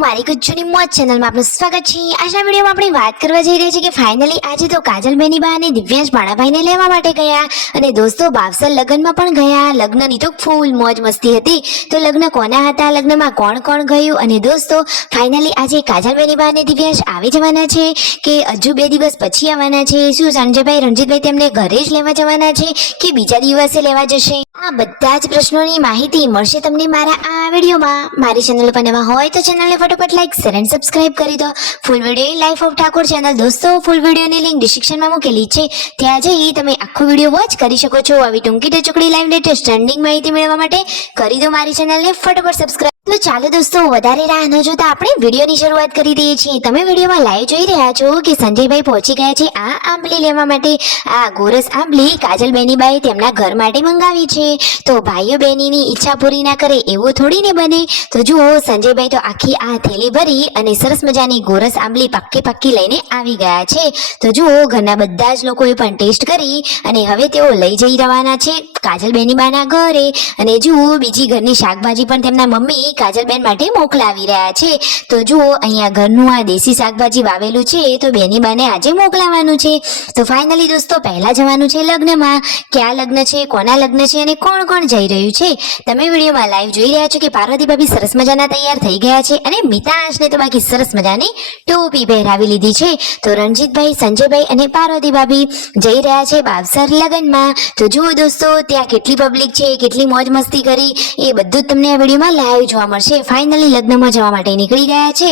મારી ગુજ્જુની મોજ ચેનલમાં આપનું સ્વાગત છે। આજના વિડીયોમાં આપણે વાત કરવા જઈ રહ્યા છીએ કે ફાઇનલી આજે તો કાજલ બેનીબા અને દિવ્યાંશ ભાણાભાઈને લેવા માટે ગયા અને દોસ્તો બાવસર લગ્નમાં પણ ગયા। લગ્નની તો ફૂલ મોજ મસ્તી હતી। તો લગ્ન કોના હતા, લગ્નમાં કોણ કોણ ગયું અને દોસ્તો ફાઇનલી આજે કાજલ બેનીબા અને દિવ્યાંશ આવી જવાના છે કે હજુ 2 દિવસ પછી આવવાના છે? શું સંજયભાઈ રણજીતભાઈ તેમને ઘરે જ લેવા જવાના છે કે બીજા દિવસે લેવા જશે? આ બધા જ પ્રશ્નોની માહિતી મળશે તમને મારા આ વિડીયોમાં। મારી ચેનલ પર નવા હોય તો ચેનલને ફટાફટ લાઈક શેર અને સબસ્ક્રાઇબ કરી દો। Full video life of Thakor channel દોસ્તો ફૂલ વિડીયોની લિંક ડિસ્ક્રિપ્શનમાં મૂકેલી છે, ત્યાં જઈ તમે આખો વિડીયો વોચ કરી શકો છો। આવી ટૂંકી ટચુકડી લાઈવ લેટેસ્ટ ટ્રેન્ડિંગ માહિતી મેળવવા માટે કરી દો મારી ચેનલને ફટાફટ સબસ્ક્રાઇબ। તો ચાલો દોસ્તો વધારે રાહ ન જોતા આપણે વિડીયોની શરૂઆત કરી દઈએ છીએ। તમે વિડીયોમાં લાઈવ જોઈ રહ્યા છો કે સંજયભાઈ પહોંચી ગયા છે આ આંબલી લેવા માટે। આ ગોરસ આંબલી કાજલ બેનીબાએ તેમના ઘર માટે મંગાવી છે। તો ભાઈઓ બહેનીની ઈચ્છા પૂરી ના કરે એવું થોડી ને બને। તો જુઓ સંજયભાઈ તો આખી આ થેલી ભરી અને સરસ મજાની ગોરસ આંબલી પાક્કી લઈને આવી ગયા છે। તો જુઓ ઘરના બધા જ લોકોએ પણ ટેસ્ટ કરી અને હવે તેઓ લઈ જઈ રવાના છે કાજલ બેનીબાના ઘરે। અને જુઓ બીજી ઘરની શાકભાજી પણ તેમના મમ્મી કાજલબેન માટે મોકલાવી રહ્યા છે। તો જુઓ અહીંયા ઘરનું આ દેશી શાકભાજી વાવેલું છે તો બેનીબાને આજે મોકલાવાનું છે। તો ફાઇનલી દોસ્તો પહેલા જવાનું છે લગ્નમાં। ક્યાં લગ્ન છે, કોના લગ્ન છે અને કોણ કોણ જઈ રહ્યું છે તમે વિડીયોમાં લાઈવ જોઈ રહ્યા છો કે પાર્વતી ભાભી સરસ મજાના તૈયાર થઈ ગયા છે અને મિતાંશને તો બાકી સરસ મજાની ટોપી પહેરાવી લીધી છે। તો રણજીતભાઈ, સંજયભાઈ અને પાર્વતી ભાભી જઈ રહ્યા છે બાવસર લગ્નમાં। તો જુઓ દોસ્તો ત્યાં કેટલી પબ્લિક છે, કેટલી મોજ મસ્તી કરી એ બધું જ તમને આ વિડીયોમાં લાઈવ જોવા મળશે। ફાઇનલી લગ્નમાં જવા માટે નીકળી ગયા છે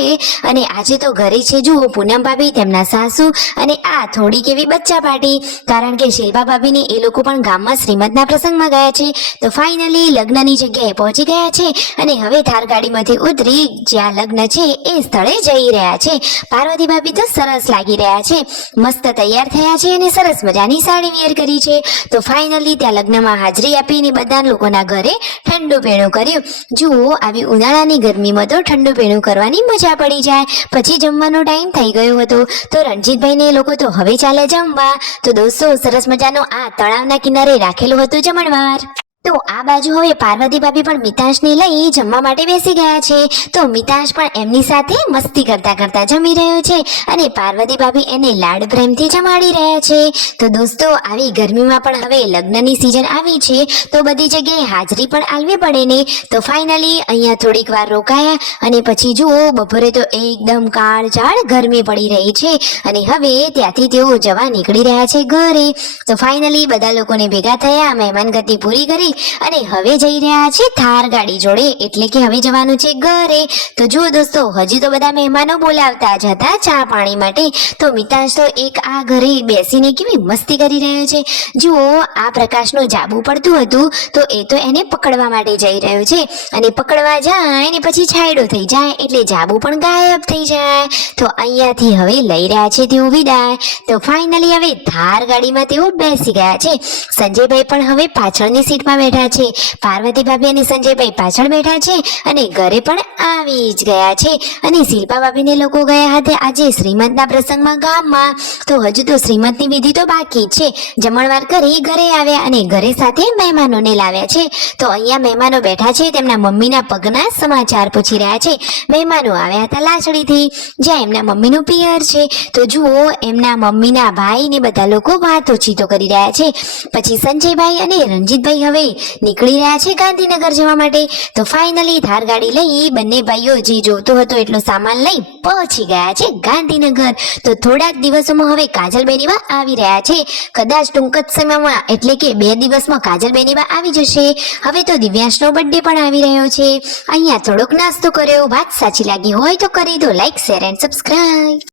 અને આજે તો ઘરે છે જુઓ પૂનમ ભાભી, તેમના સાસુ અને આ થોડીક એવી બચ્ચા પાર્ટી, કારણ કે શિલ્પા ભાભીને એ લોકો પણ ગામમાં શ્રીમદના પ્રસંગમાં ગયા છે। તો ફાઇનલી લગ્નની જગ્યાએ પહોંચી ગયા છે અને હવે થાર ગાડીમાંથી ઉતરી જ્યાં લગ્ન છે એ સ્થળે જઈ રહ્યા છે। પાર્વતી ભાભી તો સરસ લાગી રહ્યા છે, મસ્ત તૈયાર થયા છે અને સરસ મજાની સાડી વેર કરી છે। તો ફાઇનલી ત્યાં લગ્નમાં હાજરી આપીને બધા લોકોના ઘરે ઠંડુ પીણું કર્યું। જુઓ આવી ઉનાળાની ગરમીમાં તો ઠંડુ પીણું કરવાની મજા પડી જાય। પછી જમવાનો ટાઈમ થઈ ગયો હતો તો રણજીતભાઈને એ લોકો તો હવે ચાલે જમવા। તો દોસ્તો સરસ મજાનો આ તળાવના કિનારે રાખેલું હતું જમણવાર। તો આ બાજુ હવે પાર્વતી ભાભી પણ મિતાંશને લઈ જમવા માટે બેસી ગયા છે। તો મિતાંશ પણ એમની સાથે મસ્તી કરતા કરતા જમી રહ્યો છે અને પાર્વતી ભાભી એને લાડ પ્રેમથી જમાડી રહ્યા છે। તો દોસ્તો આવી ગરમીમાં પણ હવે લગ્નની સિઝન આવી છે તો બધી જગ્યાએ હાજરી પણ આલવી પડે ને। તો ફાઇનલી અહીંયા થોડીક વાર રોકાયા અને પછી જુઓ બપોરે તો એકદમ કાળઝાળ ગરમી પડી રહી છે અને હવે ત્યાંથી તેઓ જવા નીકળી રહ્યા છે ઘરે। તો ફાઇનલી બધા લોકોને ભેગા થયા, મહેમાનગતિ પૂરી કરી અને હવે જઈ રહ્યા છે થાર ગાડી જોડે, એટલે કે હવે જવાનું છે ઘરે। તો જુઓ દોસ્તો હજી તો બધા મહેમાનો બોલાવતા જ હતા ચા પાણી માટે। તો મિતાંશ તો એક આ ઘરે બેસીને કેવી મસ્તી કરી રહ્યો છે। જુઓ આ પ્રકાશનું જાબુ પડતું હતું તો એ તો એને પકડવા માટે જઈ રહ્યો છે અને પકડવા જાય ને પછી છાંયડો થઈ જાય એટલે જાબુ પણ ગાયબ થઈ જાય। તો અહીંયાથી હવે લઈ રહ્યા છે તેઓ વિદાય। તો ફાઇનલી હવે થાર ગાડીમાં તેઓ બેસી ગયા છે। સંજયભાઈ પણ હવે પાછળની સીટમાં બેઠા છે, પાર્વતી ભાભી અને સંજયભાઈ પાછળ બેઠા છે અને ઘરે પણ આવી જ ગયા છે। અને શિલ્પા ભાભીને લોકો ગયા હતા આજે શ્રીમંતના પ્રસંગમાં ગામમાં। તો હજુ તો શ્રીમંતની વિધિ તો બાકી છે, જમણવાર કરી ઘરે આવ્યા અને ઘરે સાથે મહેમાનોને લાવ્યા છે। તો અહીંયા મહેમાનો બેઠા છે, તેમના મમ્મીના પગના સમાચાર પૂછી રહ્યા છે। મહેમાનો આવ્યા હતા લાસડીથી જ્યાં એમના મમ્મીનું પિયર છે। તો જુઓ એમના મમ્મીના ભાઈ ને બધા લોકો વાતોચીતો કરી રહ્યા છે। પછી સંજયભાઈ અને રણજીતભાઈ હવે નીકળી રહ્યા છે ગાંધીનગર જવા માટે। તો ફાઇનલી થાર ગાડી લઈ બંને ભાઈઓ જે જોતો હતો એટલો સામાન લઈ પહોંચી ગયા છે ગાંધીનગર। તો થોડાક દિવસોમાં હવે કાજલ બેનીબા આવી રહ્યા છે, કદાચ ટૂંક જ સમયમાં એટલે કે 2 દિવસમાં કાજલ બેનીબા આવી જશે। હવે તો દિવ્યાંશનો બર્થડે પણ આવી રહ્યો છે। અહીંયા થોડોક નાસ્તો કર્યો, વાત સાચી લાગી હોય તો કરી દો લાઈક શેર એન્ડ સબસ્ક્રાઇબ।